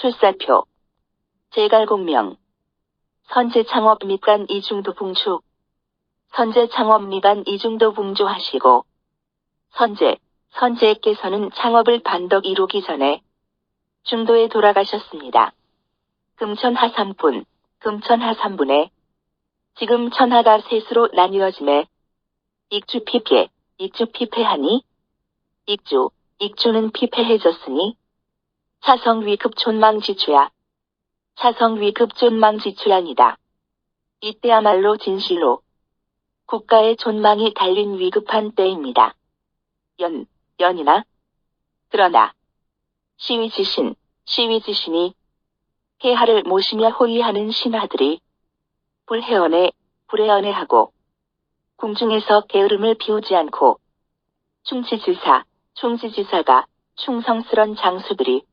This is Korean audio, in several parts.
출사표, 재갈공명, 선제창업 밑간 이중도 봉주, 선제창업 미간 이중도 봉주하시고, 선제께서는 창업을 반덕 이루기 전에 중도에 돌아가셨습니다. 금천하 3분에 지금 천하가 셋으로 나뉘어짐에 익주 피폐하니 익주는 피폐해졌으니 차성위급 존망지추야니다. 이때야말로 진실로 국가의 존망이 달린 위급한 때입니다. 그러나 시위지신이 폐하를 모시며 호위하는 신하들이 불해언해하고 궁중에서 게으름을 피우지 않고 충지지사가 충성스런 장수들이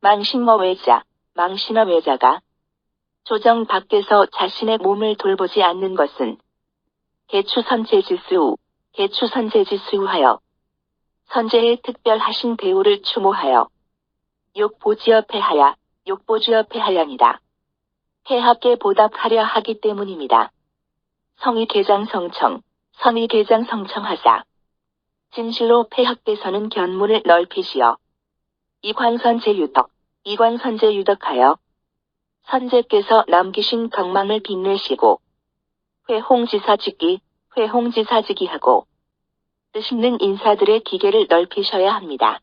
망신어외자가 조정 밖에서 자신의 몸을 돌보지 않는 것은 개추선제지수하여 선제의 특별하신 대우를 추모하여 욕보주어 폐하야니다. 폐하께 보답하려 하기 때문입니다. 선의개장성청하사 진실로 폐하께서는 견문을 넓히시어 이광선제유덕하여 선제께서 남기신 덕망을 빛내시고 회홍지사직이하고 뜻있는 인사들의 기계를 넓히셔야 합니다.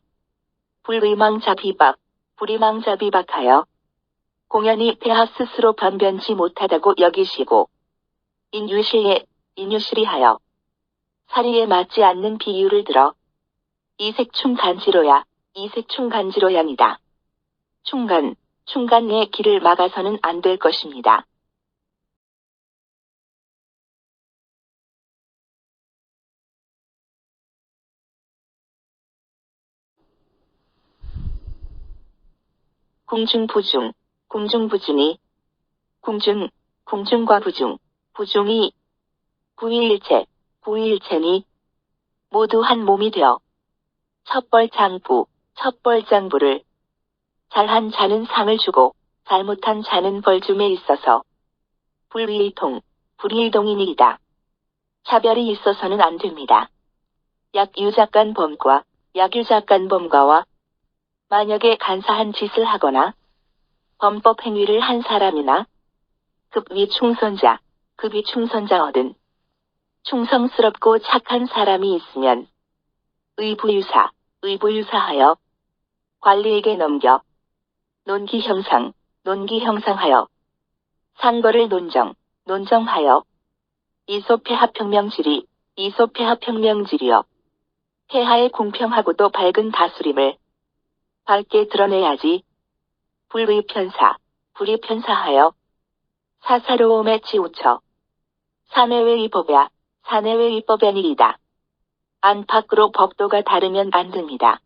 불의망자비박하여 공연히 폐하 스스로 변변치 못하다고 여기시고 인유실이하여 사리에 맞지 않는 비유를 들어 이색충간지로야니다. 충간의 길을 막아서는 안 될 것입니다. 궁중부중이 궁중과 부중이 구일체니 모두 한 몸이 되어 첩벌장부를 잘한 자는 상을 주고 잘못한 자는 벌줌에 있어서 불의동이니이다. 차별이 있어서는 안 됩니다. 약유작간범과와 만약에 간사한 짓을 하거나 범법 행위를 한 사람이나 급위 충선자 얻은 충성스럽고 착한 사람이 있으면 의부유사하여 관리에게 넘겨 논기형상하여 상거를 논정하여 이소폐하평명질이여 폐하의 공평하고도 밝은 다스림을 밝게 드러내야지. 불의편사하여 사사로움에 치우쳐 사내외 위법야니이다. 안팎으로 법도가 다르면 안 됩니다.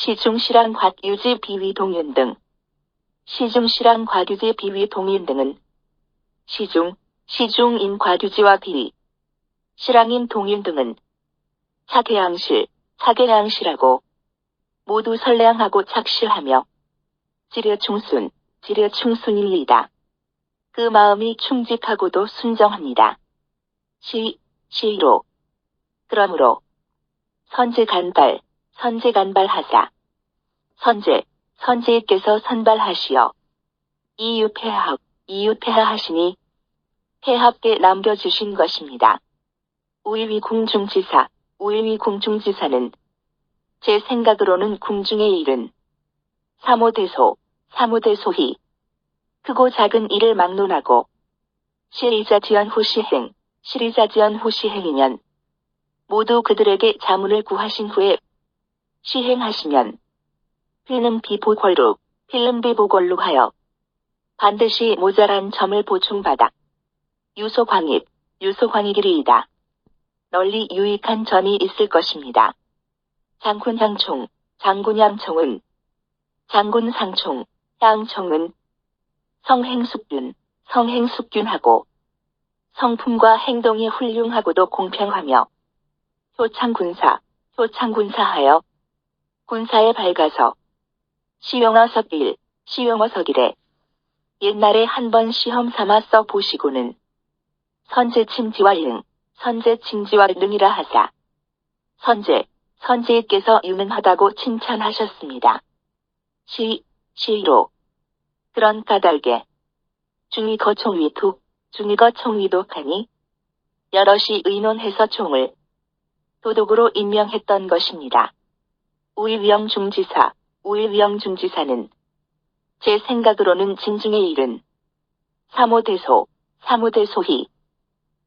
시중시랑 곽유지 비위 동윤 등은 시중인 곽유지와 비위, 실랑인 동윤 등은 차계양실하고 모두 선량하고 착실하며 지려충순이이다. 그 마음이 충직하고도 순정합니다. 그러므로 선제간발하사 선제께서 선발하시어 이유폐하하시니 폐하께 남겨주신 것입니다. 우일위 궁중지사는 제 생각으로는 궁중의 일은 사모대소히 크고 작은 일을 막론하고 실의자지연 후 시행이면 모두 그들에게 자문을 구하신 후에 시행하시면 필름비보궐로 하여 반드시 모자란 점을 보충받아 유소광익이리이다. 널리 유익한 점이 있을 것입니다. 장군상총은 성행숙균하고 성품과 행동이 훌륭하고도 공평하며 효창군사하여 군사에 밝아서 시용어석일에 옛날에 한번 시험 삼아 써 보시고는 선제칭지와 능이라 하사 선제께서 유능하다고 칭찬하셨습니다. 시로 그런 까닭에 중위거 총위도 하니 여럿이 의논해서 총을 도독으로 임명했던 것입니다. 우일영 중지사는 제 생각으로는 진중의 일은 사모대소히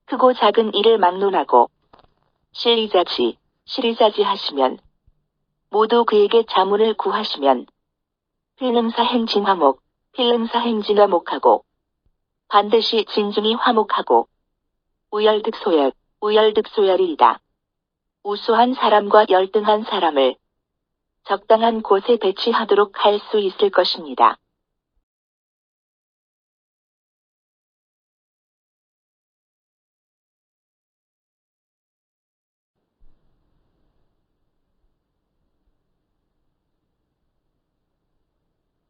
크고 작은 일을 막론하고 실리자지 하시면 모두 그에게 자문을 구하시면 필름사행진화목하고 반드시 진중이 화목하고 우열득소열이다. 우수한 사람과 열등한 사람을 적당한 곳에 배치하도록 할 수 있을 것입니다.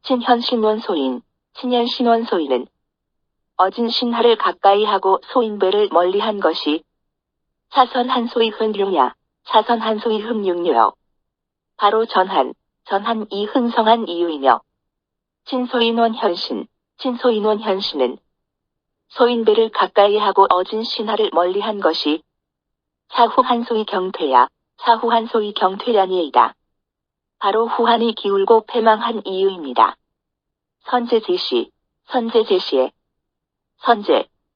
친현신원소인은 어진 신하를 가까이 하고 소인배를 멀리한 것이 차선 한소의 흠육녀 바로 전한 이 흥성한 이유이며 친소인원 현신은 소인배를 가까이 하고 어진 신하를 멀리한 것이 차후 한소의 경퇴량이이다. 바로 후한이 기울고 패망한 이유입니다.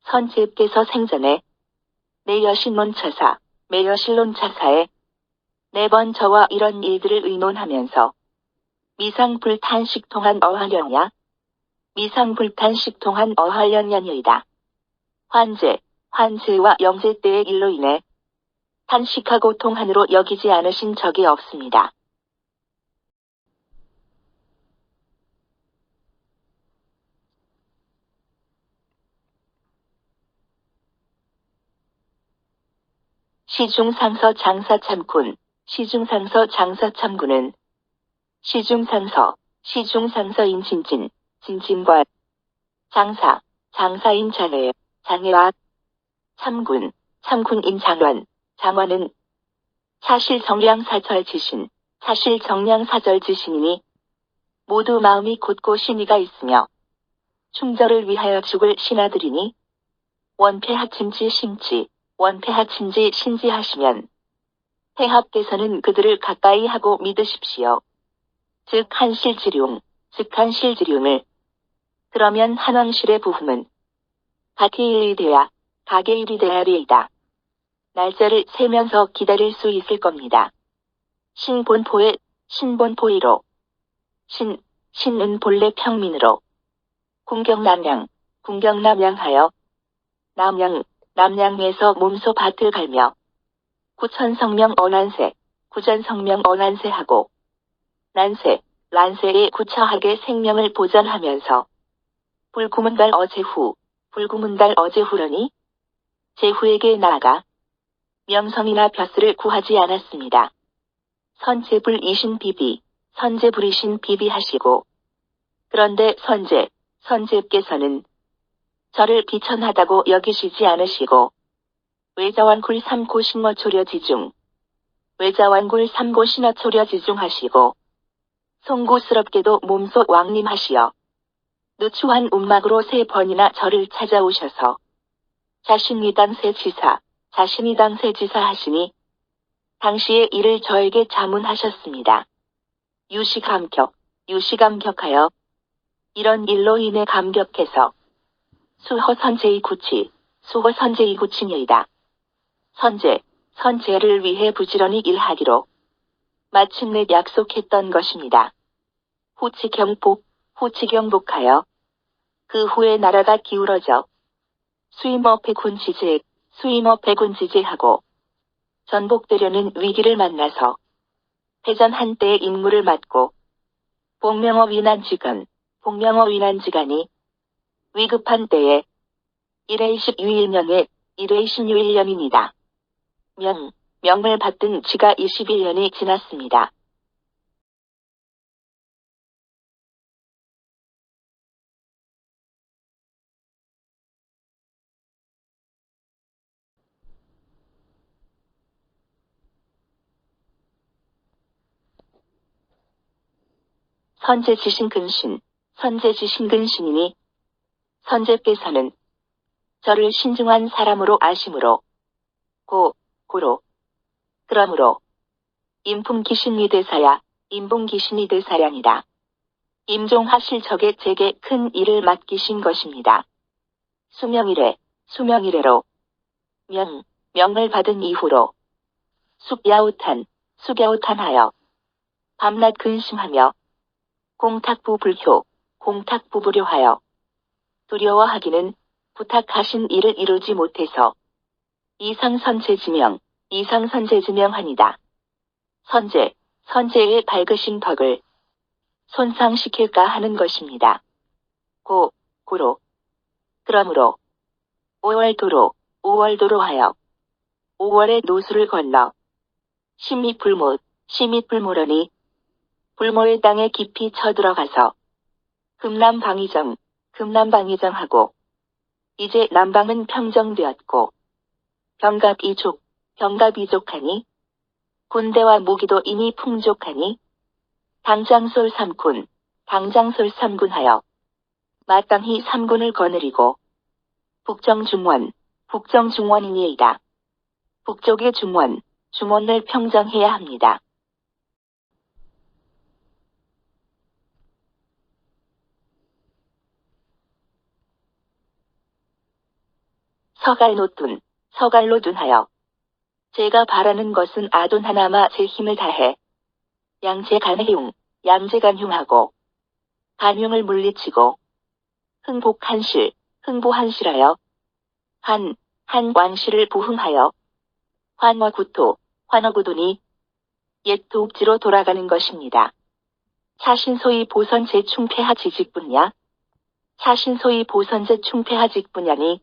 선제께서 생전에 매여신론 차사에 4번 저와 이런 일들을 의논하면서 미상불탄식통한 어활연년이다. 환제와 영제 때의 일로 인해 탄식하고 통한으로 여기지 않으신 적이 없습니다. 시중상서 장사참군은 시중상서인 진진과 장사인 장애와 참군인 장관은 사실정량사절지신이니 모두 마음이 곧고 신의가 있으며 충절을 위하여 죽을 신하들이니 원패하침지 신지하시면 태합께서는 그들을 가까이 하고 믿으십시오. 즉 한실지룡을 그러면 한왕실의 부흥은 가게일이되리이다. 날짜를 세면서 기다릴 수 있을 겁니다. 신본포이로 신은 본래 평민으로 궁경남양하여 남양에서 몸소 밭을 갈며 구전성명 언한세하고 란세에 구처하게 생명을 보전하면서 불구문달 어제후러니 제후에게 나아가 명성이나 벼슬을 구하지 않았습니다. 선제불이신 비비하시고 그런데 선제께서는 저를 비천하다고 여기시지 않으시고 외자완굴 삼고신어초려 지중하시고 송구스럽게도 몸소 왕림하시어 누추한 움막으로 3번이나 저를 찾아오셔서 자신이 당세 지사 하시니 당시의 일을 저에게 자문하셨습니다. 유시감격하여 이런 일로 인해 감격해서 수허선제의 구치녀이다. 선제를 위해 부지런히 일하기로 마침내 약속했던 것입니다. 후치경복하여 그 후에 나라가 기울어져 수임업해군지제하고 전복되려는 위기를 만나서 패전한 때의 임무를 맡고 복명어 위난지간이 위급한 때에 1회 26일년에 1회 16일년입니다. 명을 받든 지가 21년이 지났습니다. 선제지신 근신, 선제지신 근신이니 선제께서는 저를 신중한 사람으로 아심으로 고로 그러므로 임품기신이 되사야 임봉기신이 되사야니다. 임종하실 적에 제게 큰 일을 맡기신 것입니다. 수명이래로 명을 받은 이후로 숙야우탄하여 밤낮 근심하며 공탁부불효하여 두려워하기는 부탁하신 일을 이루지 못해서 이상선제지명하니다. 선제의 밝으신 덕을 손상시킬까 하는 것입니다. 그러므로 5월도로 하여 5월의 노수를 건너 심히 불모러니 불모의 땅에 깊이 쳐들어가서 금남방위정하고 이제 남방은 평정되었고 병갑이족하니 군대와 무기도 이미 풍족하니 당장솔 3군하여 마땅히 3군을 거느리고 북정중원이니이다. 북쪽의 중원을 평정해야 합니다. 서갈로 둔하여 제가 바라는 것은 아돈 하나마 제 힘을 다해 양재간흉하고 간흉을 물리치고 흥보한실하여 한 왕실을 부흥하여 환어구도니 옛 도읍지로 돌아가는 것입니다. 차신소위 보선제 충폐하 지직분야 차신소위 보선제 충폐하 직분야니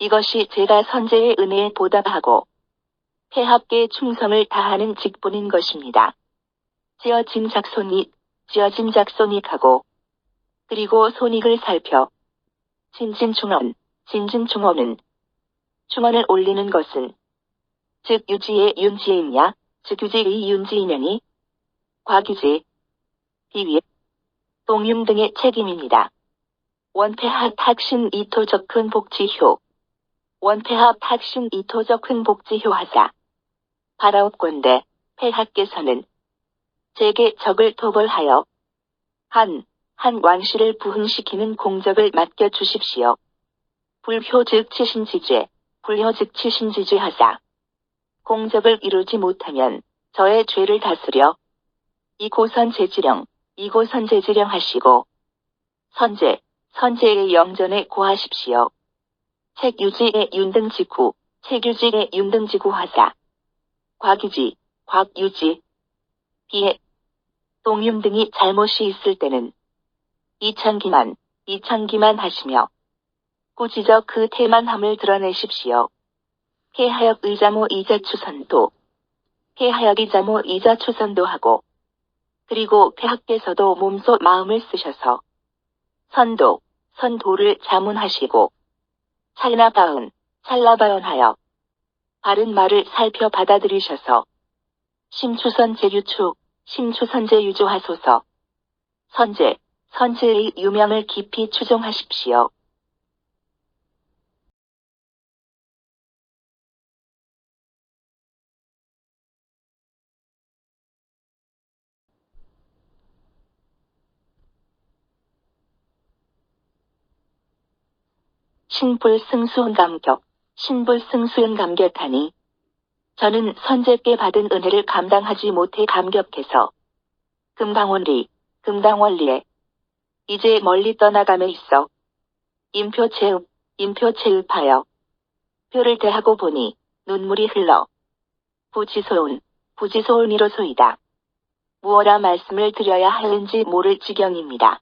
이것이 제가 선제의 은혜에 보답하고 폐합계의 충성을 다하는 직분인 것입니다. 지어진 작손익하고 그리고 손익을 살펴 진진중원은 올리는 것은 즉 유지의 윤지이냐니 과규지, 비위, 동융 등의 책임입니다. 원폐합 탁신 이토적 흥복지효 하사 바라옵건대 폐하께서는 제게 적을 토벌하여 한 왕실을 부흥시키는 공적을 맡겨주십시오. 불효 즉 치신지죄 하사 공적을 이루지 못하면 저의 죄를 다스려 이고선 제지령 하시고 선제의 영전에 고하십시오. 책유지의 윤등지구 하사 곽유지 비해 동윤 등이 잘못이 있을 때는 이창기만 하시며 꾸짖어 그 태만함을 드러내십시오. 폐하역 의자모 이자 추선도 하고 그리고 폐하께서도 몸소 마음을 쓰셔서 선도를 자문하시고 찰나바언하여 바른 말을 살펴 받아들이셔서 심추선제 유조하소서. 선제의 유명을 깊이 추종하십시오. 신불승수은 감격하니 저는 선제께 받은 은혜를 감당하지 못해 감격해서 금당원리에 이제 멀리 떠나감에 있어 인표체읍하여 표를 대하고 보니 눈물이 흘러 부지소운이로소이다. 무엇라 말씀을 드려야 하는지 모를 지경입니다.